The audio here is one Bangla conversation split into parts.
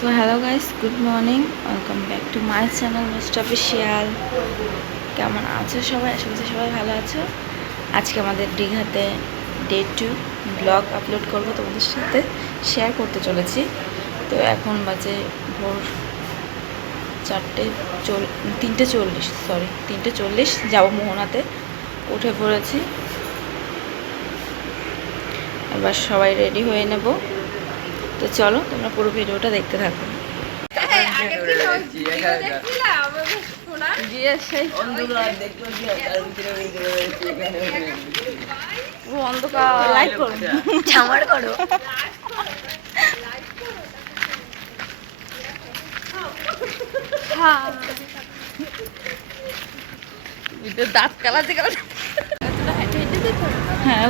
So hello guys good morning welcome back to my channel mister official কেমন আছো সবাই? আশা করছি সবাই ভালো আছো। আজকে আমাদের দীঘাতে ডে টু ব্লগ আপলোড করব তোমাদের সাথে। শেয়ার করতে চলেছি। তো এখন বাজে ভোর চারটে চল, তিনটে চল্লিশ সরি তিনটে চল্লিশ। যাব মোহনাতে। উঠে পড়েছি। এবার সবাই রেডি হয়ে নেব। তো চলো তোমরা পুরো ভিডিওটা দেখতে থাকো। অন্ধকার লাইট করো। করো। ভিডিও দাঁত কালাতে কালাতে হ্যাঁ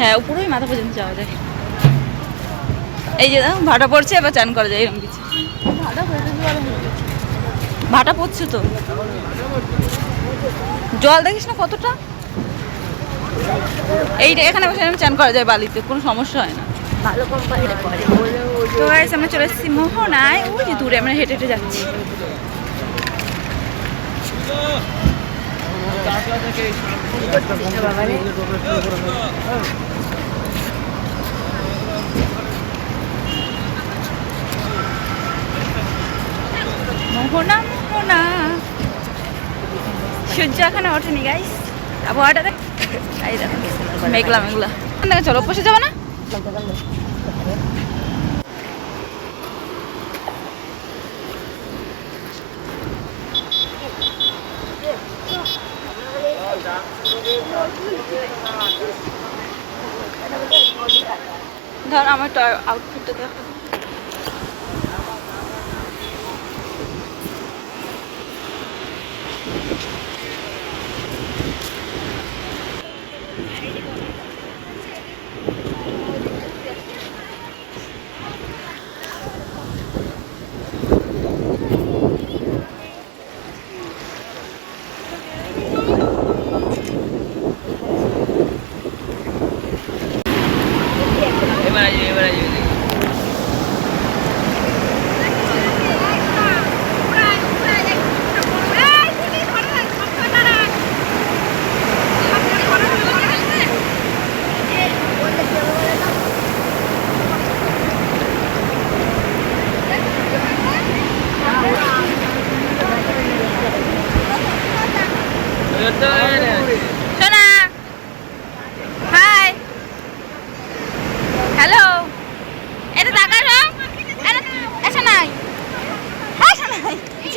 হ্যাঁ উপরেই মাথা পর্যন্ত যাওয়া যায়। এই যে ভাটা পড়ছে এবার চান করা যায় এরকম কিছু। ভাটা পড়ছে তো। জল দেখিস না কতটা? এইটা এখানে বসে এরকম চান করা যায় বালিতে কোনো সমস্যা হয় না। ভালো তো গাইস আমরা চলে এসেছি মোহনায়। ওই যে দূরে আমরা হেঁটে হেঁটে যাচ্ছি। মোহনা মোহনা সূর্য এখানে ওঠেনি গাইস আবহাওয়াটা দেখ। এই দেখো, মেঘলা মেঘলা। চলো বসে যাব না? ধর, আমার আউটফিটটা দেখো এবার আসবে এবার আসবে সোনা হাই হ্যালো এটা তাকালো এসে নাই এসে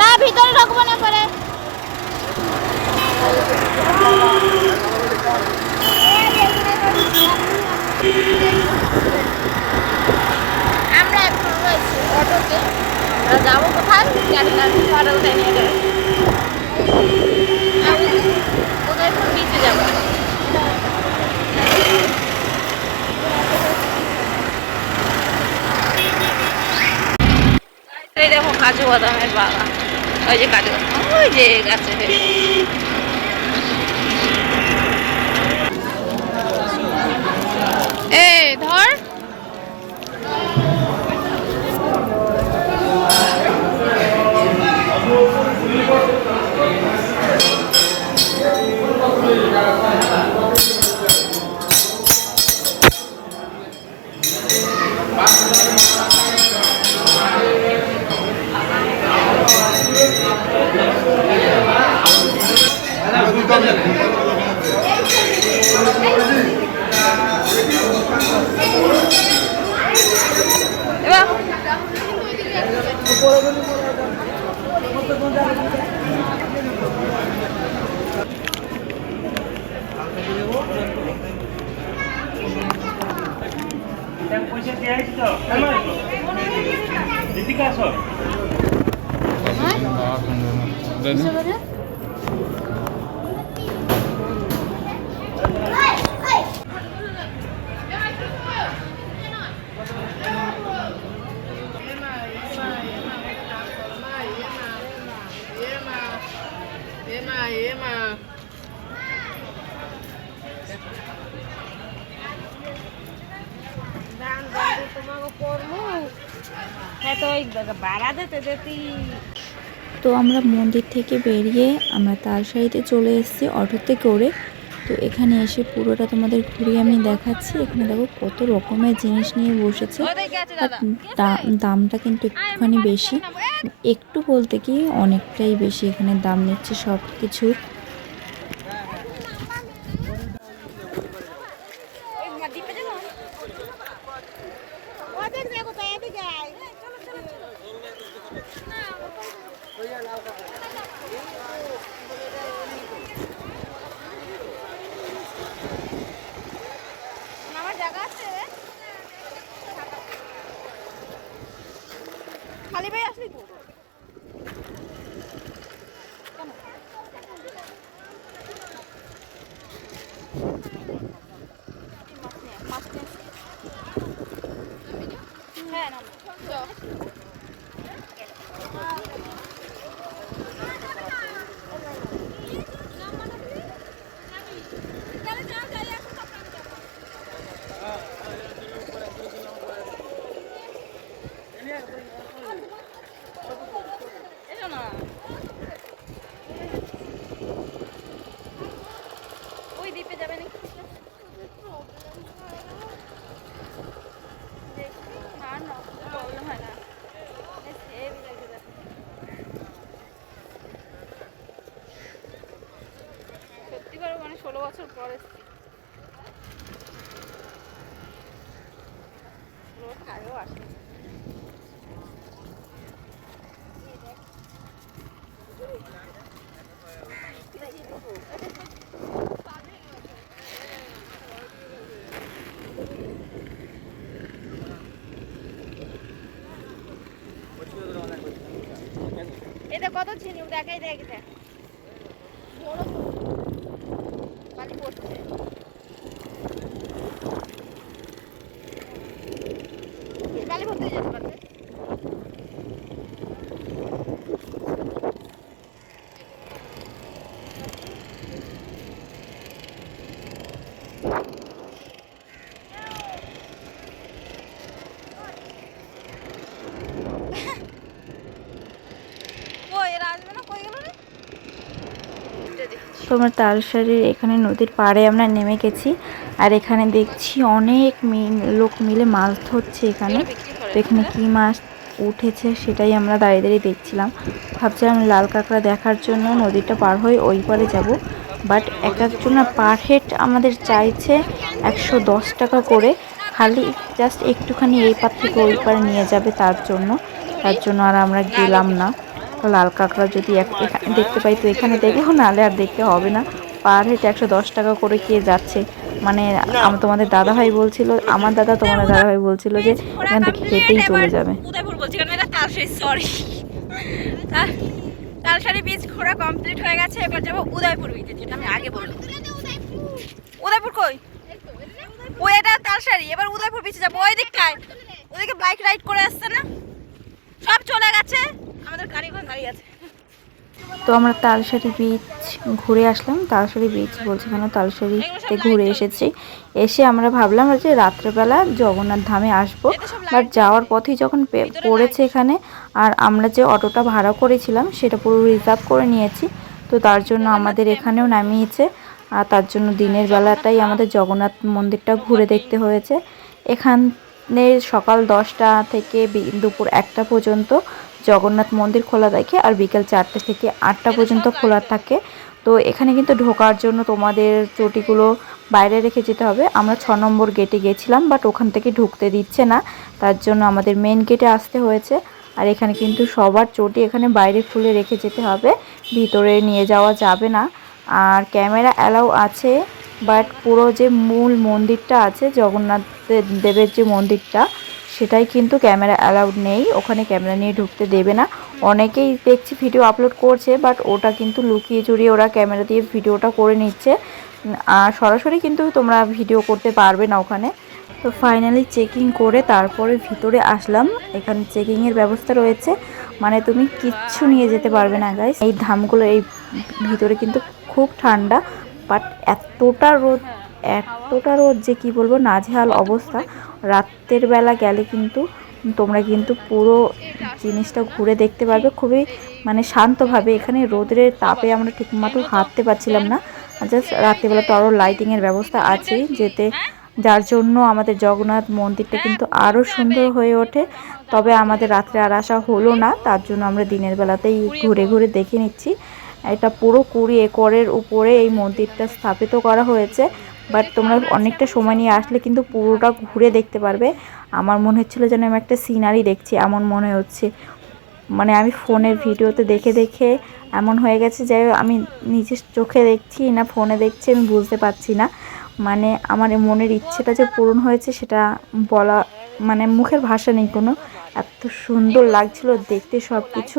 না, ভিতরে ঢুকবো না পরে। আমরা এখন রয়েছি অটোতে। আমরা যাব কোথায়? গাড়ি গাড়ি অটো কোথায় নিয়ে যাবে আমি উদয়পুর বিচে যাব এই দেখো কাজু বাদামের বাবা। ওই যে কাজু। ওই যে গাছে। এদিকে আসো তো আমরা মন্দির থেকে বেরিয়ে আমরা তালসারিতে চলে এসেছি অটোতে করে তো এখানে এসে পুরোটা তোমাদের ঘুরিয়ে আমি দেখাচ্ছি। এখানে দেখো কত রকমের জিনিস নিয়ে বসেছে। দামটা কিন্তু একটুখানি বেশি। একটু বলতে কি অনেকটাই বেশি এখানে দাম নিচ্ছে সব কিছুর আমার জায়গা আছে? খালি ভাই আসলি তো? হ্যাঁ না ওই দ্বীপে যাবে নাকি না না প্রবলেম হয় না হেভি লাগছে দেখো সত্যি করে মানে ষোলো বছর পর এসছি। আগেও আসে। এটা কত ছিনি দেখাই দেখ দেখ বালি পড়ছে বালি ভর্তি হয়ে যেতে পারবে কই এরা আসবে না কই গেল রে তো আমরা তালসারির এখানে নদীর পাড়ে আমরা নেমে গেছি। আর এখানে দেখছি অনেক লোক মিলে মাছ ধরছে এখানে। তো এখানে কি মাছ উঠেছে সেটাই আমরা দাঁড়িয়ে দাঁড়িয়ে দেখছিলাম। ভাবছিলাম লাল কাঁকড়া দেখার জন্য নদীটা পার হয়ে ওই পারে যাব। বাট এক একজন পার হেড আমাদের চাইছে একশো দশ টাকা করে। খালি জাস্ট একটুখানি এই পার থেকে ওই পারে নিয়ে যাবে তার জন্য। তার জন্য আর আমরা গেলাম না। লাল কাঁকড়া যদি দেখতে পাই, তো এখানে দেখব নাহলে আর দেখতে হবে না। পার হেড একশো দশ টাকা করে কে যাচ্ছে? মানে তোমাদের দাদাভাই বলছিল, আমার দাদা তোমাদের দাদাভাই বলছিল যে, এখান থেকে হেঁটেই চলে যাবে। কমপ্লিট হয়ে গেছে, এবার যাব উদয়পুর যেটা আমি আগে উদয়পুর কই? ওই এবার উদয়পুর বীজে যাব। ওই দিকটায় ওদিকে বাইক রাইড করে আসছে না? সব চলে গেছে আমাদের গাড়ি ঘর দাঁড়িয়ে আছে তো আমরা তালসারি বিচ ঘুরে আসলাম। তালসারি বিচ বলছি কেন? তালসারিতে ঘুরে এসেছি। এসে আমরা ভাবলাম যে রাত্রেবেলা জগন্নাথ ধামে আসব। বাট যাওয়ার পথেই যখন পড়েছে এখানে আর আমরা যে অটোটা ভাড়া করেছিলাম সেটা পুরো রিজার্ভ করে নিয়েছি। তো তার জন্য আমাদের এখানেও নামিয়েছে। আর তার জন্য দিনের বেলাটাই আমাদের জগন্নাথ মন্দিরটা ঘুরে দেখতে হয়েছে। এখানে সকাল দশটা থেকে দুপুর একটা পর্যন্ত জগন্নাথ মন্দির খোলা থাকে আর বিকেল চারটে থেকে আটটা পর্যন্ত খোলা থাকে। তো এখানে কিন্তু ঢোকার জন্য তোমাদের চটিগুলো বাইরে রেখে যেতে হবে। আমরা ছ নম্বর গেটে গেছিলাম বাট ওখান থেকে ঢুকতে দিচ্ছে না। তার জন্য আমাদের মেন গেটে আসতে হয়েছে। আর এখানে কিন্তু সবার চটি এখানে বাইরে খুলে রেখে যেতে হবে। ভিতরে নিয়ে যাওয়া যাবে না। আর ক্যামেরা অ্যালাউ আছে বাট পুরো যে মূল মন্দিরটা আছে জগন্নাথ দেবের যে মন্দিরটা সেটাই কিন্তু ক্যামেরা অ্যালাউড নেই, ওখানে ক্যামেরা নিয়ে ঢুকতে দেবে না। অনেকেই দেখছি ভিডিও আপলোড করছে, বাট ওটা কিন্তু লুকিয়ে চুরিয়ে ওরা ক্যামেরা দিয়ে ভিডিওটা করে নিচ্ছে। আর সরাসরি কিন্তু তোমরা ভিডিও করতে পারবে না ওখানে। তো ফাইনালি চেকিং করে তারপরে ভিতরে আসলাম। এখানে চেকিংয়ের ব্যবস্থা রয়েছে। মানে তুমি কিচ্ছু নিয়ে যেতে পারবে না গাইস এই ধামগুলো, এই ভিতরে কিন্তু খুব ঠান্ডা বাট এতটা রোদ এতটা রোদ যে কি বলব, নাজেহাল অবস্থা। রাতের বেলা গেলে কিন্তু তোমরা কিন্তু পুরো জিনিসটা ঘুরে দেখতে পারবে খুবই মানে শান্তভাবে। এখানে রোদের তাপে আমরা ঠিকমতো হাঁটতে পারছিলাম না। জাস্ট রাত্রিবেলা তো আরও লাইটিংয়ের ব্যবস্থা আছেই, যেতে যার জন্য আমাদের জগন্নাথ মন্দিরটা কিন্তু আরও সুন্দর হয়ে ওঠে। তবে আমাদের রাত্রে আর আসা হলো না, তার জন্য আমরা দিনের বেলাতেই ঘুরে ঘুরে দেখে নিচ্ছি। এটা পুরো কুড়ি একরের উপরে এই মন্দিরটা স্থাপিত করা হয়েছে। বাট তোমরা অনেকটা সময় নিয়ে আসলে কিন্তু পুরোটা ঘুরে দেখতে পারবে। আমার মনে হচ্ছিল যেন আমি একটা সিনারি দেখছি, এমন মনে হচ্ছে। মানে আমি ফোনের ভিডিওতে দেখে দেখে এমন হয়ে গেছে যে আমি নিজের চোখে দেখছি না ফোনে দেখছি, আমি বুঝতে পারছি না। মানে আমার মনের ইচ্ছেটা যে পূরণ হয়েছে সেটা বলা মানে মুখের ভাষা নেই কোনো। এত সুন্দর লাগছিল দেখতে সব কিছু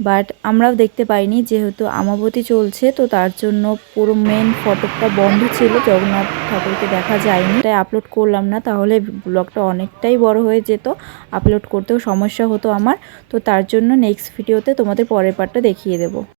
বাট আমরাও দেখতে পাইনি, যেহেতু আমাবতী চলছে, তো তার জন্য পুরো মেন ফটোটা বন্ধ ছিল, জগন্নাথ ঠাকুরকে দেখা যায়নি। তাই আপলোড করলাম না, তাহলে ব্লগটা অনেকটাই বড় হয়ে যেত আপলোড করতেও সমস্যা হতো আমার। তো তার জন্য নেক্সট ভিডিওতে তোমাদের পরের পার্টটা দেখিয়ে দেবো।